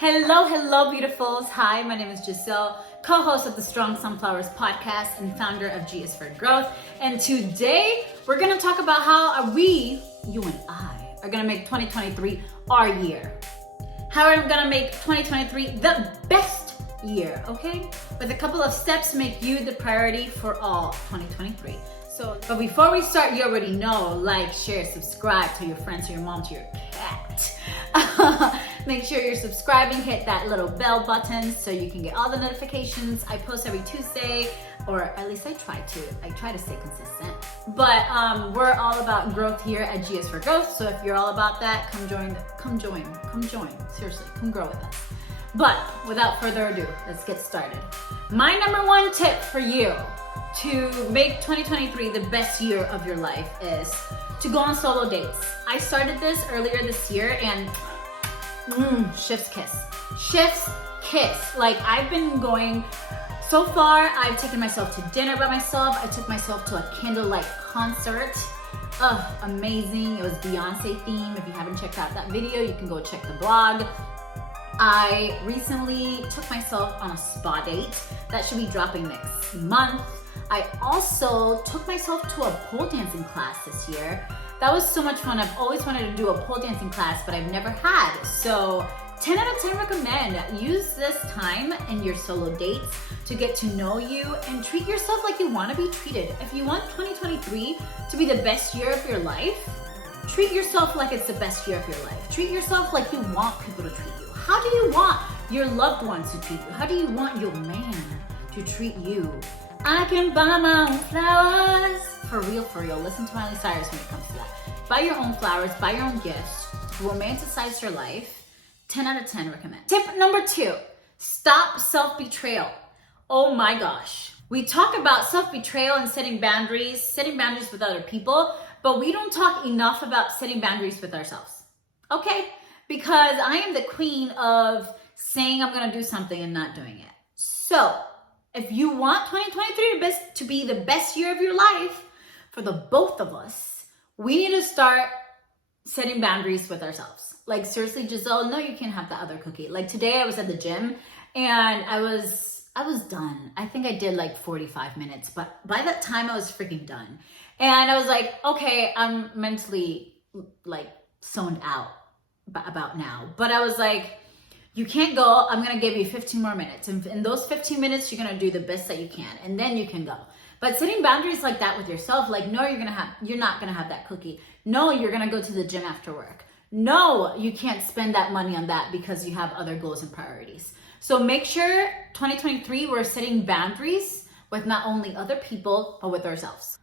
Hello, beautifuls. Hi, my name is Giselle, co-host of the Strong Sunflowers podcast and founder of G is for Growth. And today we're going to talk about how you and I, are going to make 2023 our year. How are we going to make 2023 the best year, okay? With a couple of steps to make you the priority for all 2023. But before we start, you already know, like, share, subscribe, to your friends, to your mom, to your cat. Make sure you're subscribing, hit that little bell button so you can get all the notifications. I post every Tuesday, or at least I try to stay consistent. But we're all about growth here at G is for Growth. So if you're all about that, come join. Seriously, come grow with us. But without further ado, let's get started. My number one tip for you to make 2023 the best year of your life is to go on solo dates. I started this earlier this year and chef's kiss. Like, I've been going, so far I've taken myself to dinner by myself. I took myself to a candlelight concert. Amazing. It was Beyonce theme. If you haven't checked out that video, you can go check the blog. I recently took myself on a spa date that should be dropping next month. I also took myself to a pole dancing class this year. That was so much fun. I've always wanted to do a pole dancing class, but I've never had. So 10 out of 10 recommend. Use this time in your solo dates to get to know you and treat yourself like you want to be treated. If you want 2023 to be the best year of your life, treat yourself like it's the best year of your life. Treat yourself like you want people to treat you. How do you want your loved ones to treat you? How do you want your man to treat you? I can buy my own flowers. For real. Listen to Miley Cyrus when it comes to that. Buy your own flowers, buy your own gifts, romanticize your life. 10 out of 10 recommend. Tip number 2, stop self-betrayal. Oh my gosh. We talk about self-betrayal and setting boundaries with other people, but we don't talk enough about setting boundaries with ourselves. Okay? Because I am the queen of saying I'm gonna do something and not doing it. So, if you want 2023 to be the best year of your life, for the both of us, we need to start setting boundaries with ourselves. Like, seriously, Giselle, no, you can't have that other cookie. Like, today I was at the gym and I was done. I think I did like 45 minutes, but by that time I was freaking done. And I was like, okay, I'm mentally like zoned out about now. But I was like, you can't go. I'm going to give you 15 more minutes. And in those 15 minutes, you're going to do the best that you can. And then you can go. But setting boundaries like that with yourself, like, no, you're not going to have that cookie. No, you're going to go to the gym after work. No, you can't spend that money on that because you have other goals and priorities. So make sure 2023, we're setting boundaries with not only other people, but with ourselves.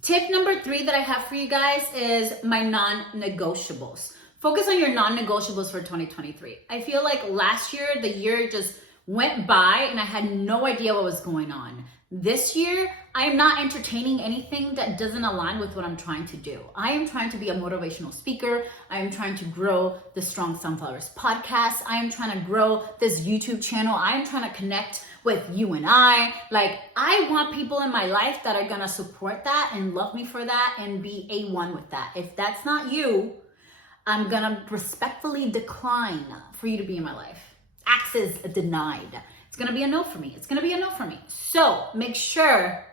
Tip number 3 that I have for you guys is my non-negotiables. Focus on your non-negotiables for 2023. I feel like last year, the year just went by and I had no idea what was going on. This year, I am not entertaining anything that doesn't align with what I'm trying to do. I am trying to be a motivational speaker. I am trying to grow the Strong Sunflowers podcast. I am trying to grow this YouTube channel. I am trying to connect with you and I. Like, I want people in my life that are gonna support that and love me for that and be A1 with that. If that's not you, I'm gonna respectfully decline for you to be in my life. Access denied. It's gonna be a no for me. So make sure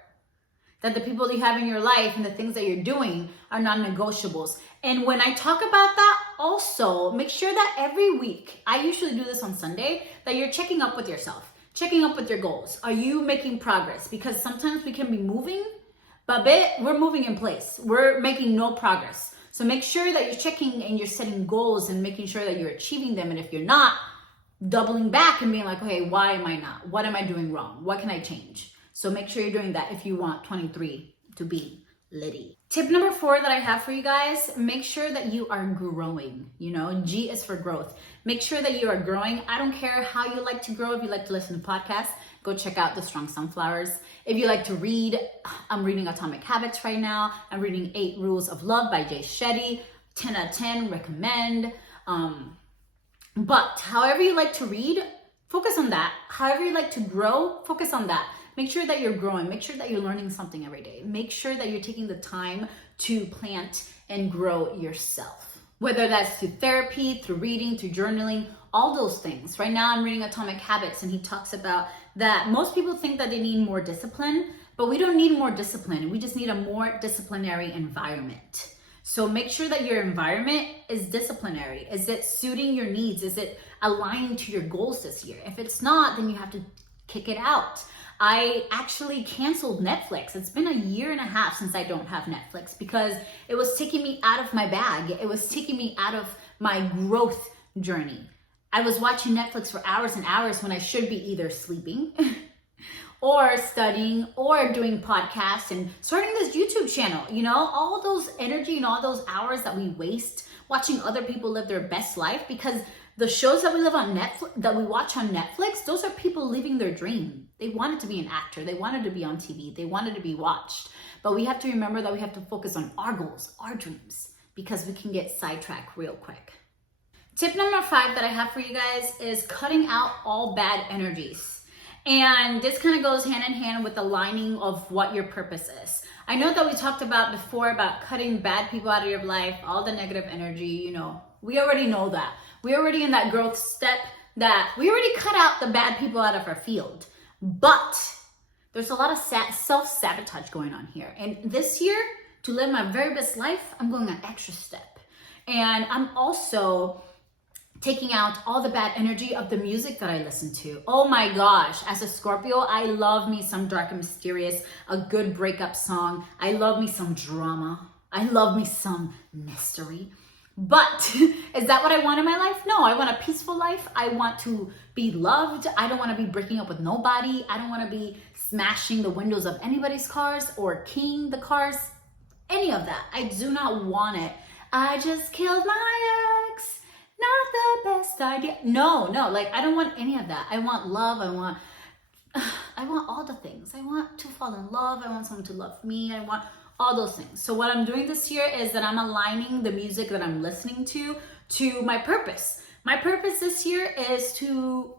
that the people that you have in your life and the things that you're doing are non-negotiables. And when I talk about that, also make sure that every week, I usually do this on Sunday, that you're checking up with yourself, checking up with your goals. Are you making progress? Because sometimes we can be moving, but we're moving in place. We're making no progress. So make sure that you're checking and you're setting goals and making sure that you're achieving them. And if you're not, doubling back and being like, okay, why am I not? What am I doing wrong? What can I change? So make sure you're doing that if you want 23 to be litty. Tip number 4 that I have for you guys, make sure that you are growing. G is for growth. Make sure that you are growing. I don't care how you like to grow. If you like to listen to podcasts, go check out The Strong Sunflowers. If you like to read, I'm reading Atomic Habits right now. I'm reading 8 Rules of Love by Jay Shetty. 10 out of 10, recommend. But however you like to read, focus on that. However you like to grow, focus on that. Make sure that you're growing. Make sure that you're learning something every day. Make sure that you're taking the time to plant and grow yourself. Whether that's through therapy, through reading, through journaling, all those things. Right now I'm reading Atomic Habits, and he talks about that most people think that they need more discipline, but we don't need more discipline. We just need a more disciplinary environment. So make sure that your environment is disciplinary. Is it suiting your needs? Is it aligning to your goals this year? If it's not, then you have to kick it out. I actually canceled Netflix. It's been a year and a half since I don't have Netflix because it was taking me out of my bag. It was taking me out of my growth journey. I was watching Netflix for hours and hours when I should be either sleeping or studying or doing podcasts and starting this YouTube channel. You know, all those energy and all those hours that we waste watching other people live their best life, because the shows that we live on Netflix, that we watch on Netflix, those are people living their dream. They wanted to be an actor. They wanted to be on TV. They wanted to be watched. But we have to remember that we have to focus on our goals, our dreams, because we can get sidetracked real quick. Tip number 5 that I have for you guys is cutting out all bad energies. And this kind of goes hand in hand with aligning of what your purpose is. I know that we talked about before about cutting bad people out of your life, all the negative energy, you know, we already know that. We're already in that growth step that we already cut out the bad people out of our field. But there's a lot of self-sabotage going on here. And this year, to live my very best life, I'm going an extra step. And I'm also taking out all the bad energy of the music that I listen to. Oh my gosh, as a Scorpio, I love me some dark and mysterious, a good breakup song. I love me some drama. I love me some mystery. But is that what I want in my life? No, I want a peaceful life. I want to be loved. I don't want to be breaking up with nobody. I don't want to be smashing the windows of anybody's cars or keying the cars. Any of that. I do not want it. I just killed my ex. Not the best idea. No, like I don't want any of that. I want love. I want all the things. I want to fall in love. I want someone to love me. I want all those things. So what I'm doing this year is that I'm aligning the music that I'm listening to my purpose. My purpose this year is to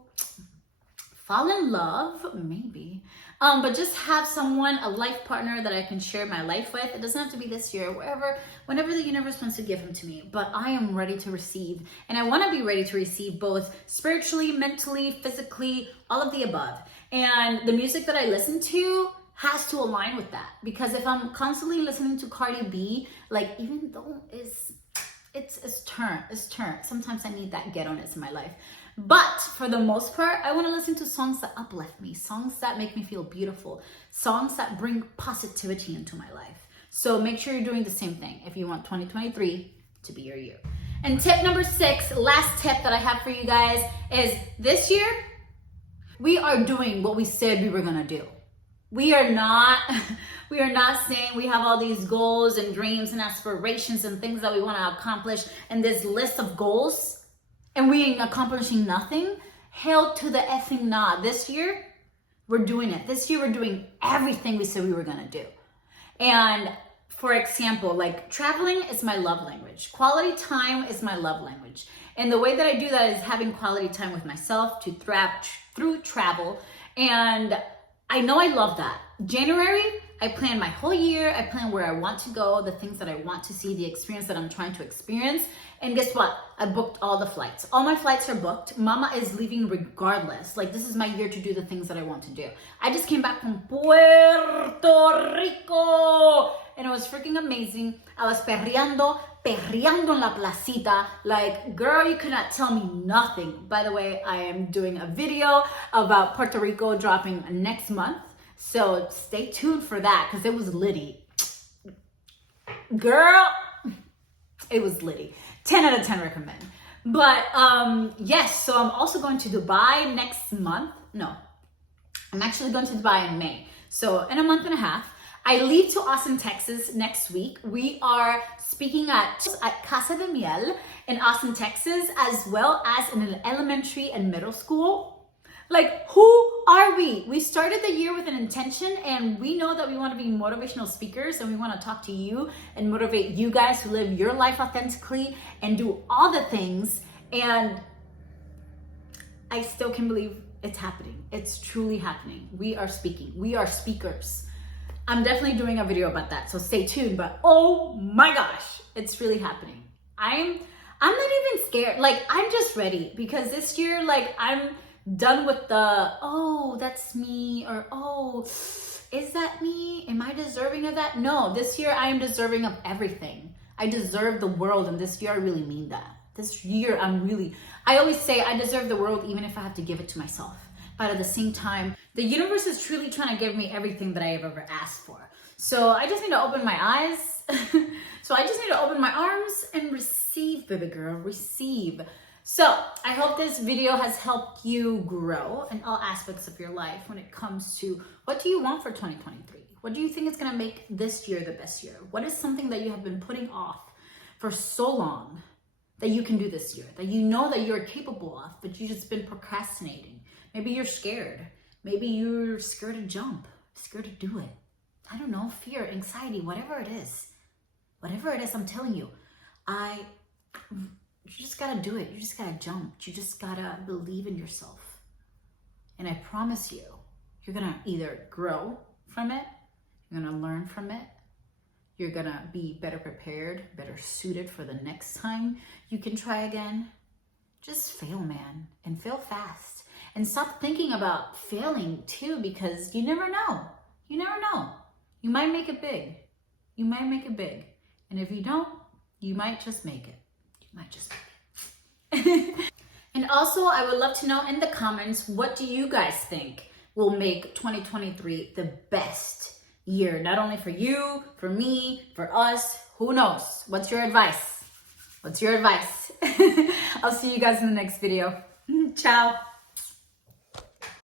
fall in love, maybe, but just have someone, a life partner that I can share my life with. It doesn't have to be this year, whenever the universe wants to give him to me. But I am ready to receive, and I want to be ready to receive both spiritually, mentally, physically, all of the above. And the music that I listen to has to align with that, because if I'm constantly listening to Cardi B, like even though it's turn, sometimes I need that ghetto-ness in my life. But for the most part, I want to listen to songs that uplift me, songs that make me feel beautiful, songs that bring positivity into my life. So make sure you're doing the same thing if you want 2023 to be your year. And tip number 6, last tip that I have for you guys is this year, we are doing what we said we were going to do. We are not saying we have all these goals and dreams and aspirations and things that we want to accomplish and this list of goals and we ain't accomplishing nothing. Hell to the effing nah. This year, we're doing it. This year, we're doing everything we said we were going to do. And for example, like traveling is my love language. Quality time is my love language. And the way that I do that is having quality time with myself through travel. And I know I love that. January, I plan my whole year. I plan where I want to go, the things that I want to see, the experience that I'm trying to experience. And guess what? I booked all the flights. All my flights are booked. Mama is leaving regardless. Like, this is my year to do the things that I want to do. I just came back from Puerto Rico and it was freaking amazing. I was perreando en la placita. Like, girl, you cannot tell me nothing. By the way, I am doing a video about Puerto Rico dropping next month. So stay tuned for that because it was litty. Girl, it was litty. 10 out of 10 recommend. But yes, so I'm also going to Dubai next month. No, I'm actually going to Dubai in May. So in a month and a half. I leave to Austin, Texas next week. We are speaking at Casa de Miel in Austin, Texas, as well as in an elementary and middle school. Like, who are we? We started the year with an intention and we know that we want to be motivational speakers and we want to talk to you and motivate you guys to live your life authentically and do all the things. And I still can't believe it's happening. It's truly happening. We are speaking. We are speakers. I'm definitely doing a video about that, so stay tuned. But oh my gosh, it's really happening. I'm I'm not even scared. Like, I'm just ready because this year, like, I'm done with the, oh, that's me, or oh, is that me? Am I deserving of that? No, this year I am deserving of everything. I deserve the world, and this year I really mean that. This year I always say I deserve the world even if I have to give it to myself. But at the same time, the universe is truly trying to give me everything that I have ever asked for. So I just need to open my eyes. So I just need to open my arms and receive, baby girl, receive. So I hope this video has helped you grow in all aspects of your life when it comes to what do you want for 2023? What do you think is going to make this year the best year? What is something that you have been putting off for so long that you can do this year, that you know that you're capable of, but you've just been procrastinating? Maybe you're scared. Maybe you're scared to jump, scared to do it. I don't know, fear, anxiety, whatever it is. Whatever it is, I'm telling you, you just gotta do it. You just gotta jump. You just gotta believe in yourself. And I promise you, you're gonna either grow from it, you're gonna learn from it, you're gonna be better prepared, better suited for the next time you can try again. Just fail, man, and fail fast. And stop thinking about failing too, because you never know. You never know. You might make it big. You might make it big. And if you don't, you might just make it. You might just make it. And also, I would love to know in the comments, what do you guys think will make 2023 the best year? Not only for you, for me, for us, who knows? What's your advice? What's your advice? I'll see you guys in the next video. Ciao.